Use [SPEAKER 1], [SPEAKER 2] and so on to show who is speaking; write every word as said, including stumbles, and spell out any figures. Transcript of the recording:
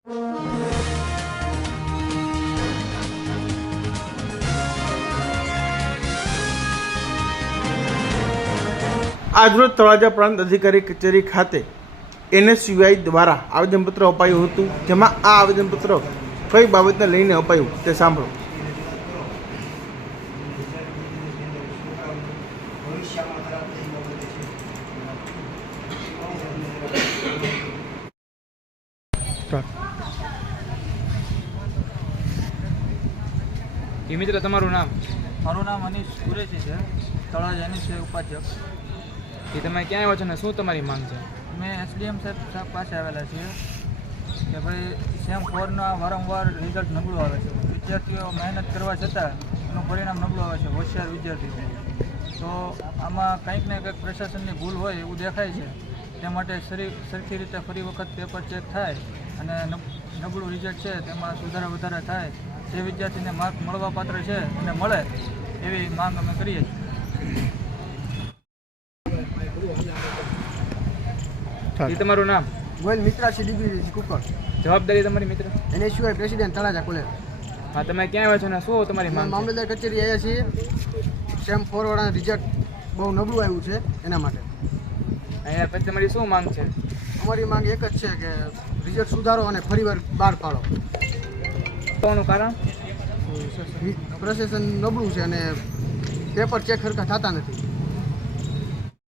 [SPEAKER 1] આજરોજ તળાજા પ્રાંત અધિકારી કચેરી ખાતે એનએસયુઆઈ દ્વારા આવેદનપત્ર અપાયું હતું, જેમાં આ આવેદનપત્ર કઈ બાબતને લઈને અપાયું તે સાંભળો.
[SPEAKER 2] મિત્ર, તમારું નામ?
[SPEAKER 3] મારું નામ અનીશ કુરેશી છે, તળાજા અનીશ છે ઉપાધ્યક્ષ.
[SPEAKER 2] એ તમે ક્યાં આવ્યા છો ને શું તમારી માંગ છે?
[SPEAKER 3] અમે એસડીએમ સાહેબ પાસે આવેલા છીએ કે ભાઈ સેમ ફોરના વારંવાર રિઝલ્ટ નબળું આવે છે. વિદ્યાર્થીઓ મહેનત કરવા છતાં એનું પરિણામ નબળું આવે છે, હોશિયાર વિદ્યાર્થીઓ. તો આમાં કંઈક ને કંઈક પ્રશાસનની ભૂલ હોય એવું દેખાય છે. તે માટે સરી સરખી રીતે ફરી વખત પેપર ચેક થાય અને નબળું રિઝલ્ટ છે તેમાં સુધારા વધારા થાય, જે વિદ્યાર્થીને માર્ક મળવા પાત્ર છે અને મળે એવી માંગ અમે કરીએ છીએ.
[SPEAKER 2] એ તમારું નામ?
[SPEAKER 4] ગોયલ મિત્રા સીડીબી કુકર.
[SPEAKER 2] જવાબદારી તમારી મિત્ર?
[SPEAKER 4] NSUI president Talaja college.
[SPEAKER 2] હા, તમે ક્યાં આવ્યા છો ને શું તમારી માંગ?
[SPEAKER 4] મામલતદાર કચેરી આવ્યા છીએ. સેમ ફોર વાળાનું રિઝલ્ટ બહુ નબળું આવ્યું છે એના માટે.
[SPEAKER 2] અહીંયા પછી તમારી શું માંગ છે?
[SPEAKER 4] અમારી માંગ એક જ છે કે રિઝલ્ટ સુધારો અને ફરીવાર બહાર પાડો.
[SPEAKER 2] કોનું કારણ?
[SPEAKER 4] પ્રશાસન નબળું છે અને પેપર ચેક સરખા થતા નથી.